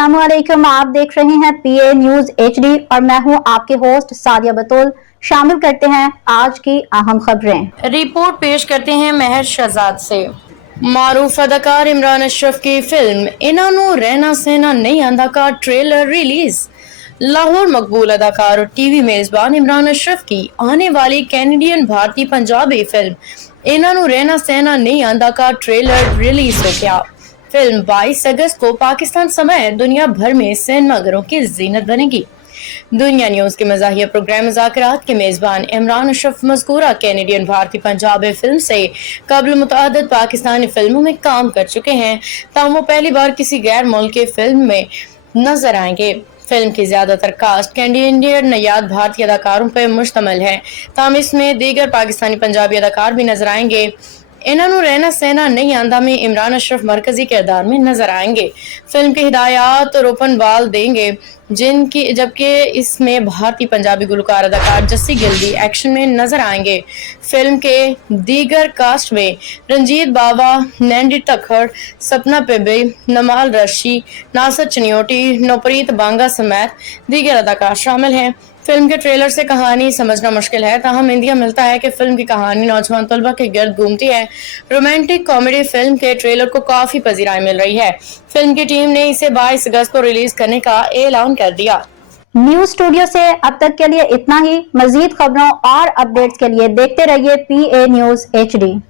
अस्सलाम वालेकुम। आप देख रहे हैं PA न्यूज HD और मैं हूं आपके होस्ट सादिया बतूल। शामिल करते हैं आज की अहम खबरें। रिपोर्ट पेश करते हैं महर शहजाद से। मारूफ अदाकार इमरान अशरफ की फिल्म इन्हां नू रहना सहना नहीं आंदा का ट्रेलर रिलीज। लाहौर मकबूल अदाकार और टीवी मेजबान इमरान अशरफ की आने वाली कैनेडियन भारतीय पंजाबी फिल्म इन्हां नू रहना सहना नहीं आंदा का ट्रेलर रिलीज हो गया। फिल्म 22 अगस्त को पाकिस्तान समेत दुनिया भर में सिनेमाघरों की जीनत बनेगी। दुनिया न्यूज के मज़ाहिया प्रोग्राम मुज़ाकरात के मेज़बान इमरान अशरफ मज़कूरा कैनेडियन भारतीय पंजाबी फिल्म से कबल मुतअद्दिद पाकिस्तानी फिल्मों में काम कर चुके हैं, ताहम वो पहली बार किसी गैर मुल्की फिल्म में नजर आएंगे। फिल्म की ज्यादातर कास्ट कैनेडियन नयाद भारतीय अदाकारों पर मुश्तमिल है, ताहम इसमें दीगर पाकिस्तानी पंजाबी अदाकार भी नजर आएंगे। इन्हां नू रहना सहना नहीं आंदा में इमरान अशरफ मरकजी किरदार में नजर आएंगे। फिल्म की हिदायत रोपन वाल देंगे, जबकि इसमें भारतीय पंजाबी गुलकार अदाकार जस्सी गिल एक्शन में नजर आएंगे। फिल्म के दीगर कास्ट में रंजीत बावा, नैंडी तखड़, सपना पेबे, नमाल रशी, नासर चनियोटी, नौप्रीत बांगा समेत दीगर अदाकार शामिल हैं। फिल्म के ट्रेलर से कहानी समझना मुश्किल है, ताहम इंदिया मिलता है कि फिल्म की कहानी नौजवान तलबा के गिर्द घूमती है। रोमांटिक कॉमेडी फिल्म के ट्रेलर को काफी पजीराई मिल रही है। फिल्म की टीम ने इसे 22 अगस्त को रिलीज करने का ऐलान कर दिया। न्यूज स्टूडियो से अब तक के लिए इतना ही। मजीद खबरों और अपडेट्स के लिए देखते रहिए PA न्यूज HD।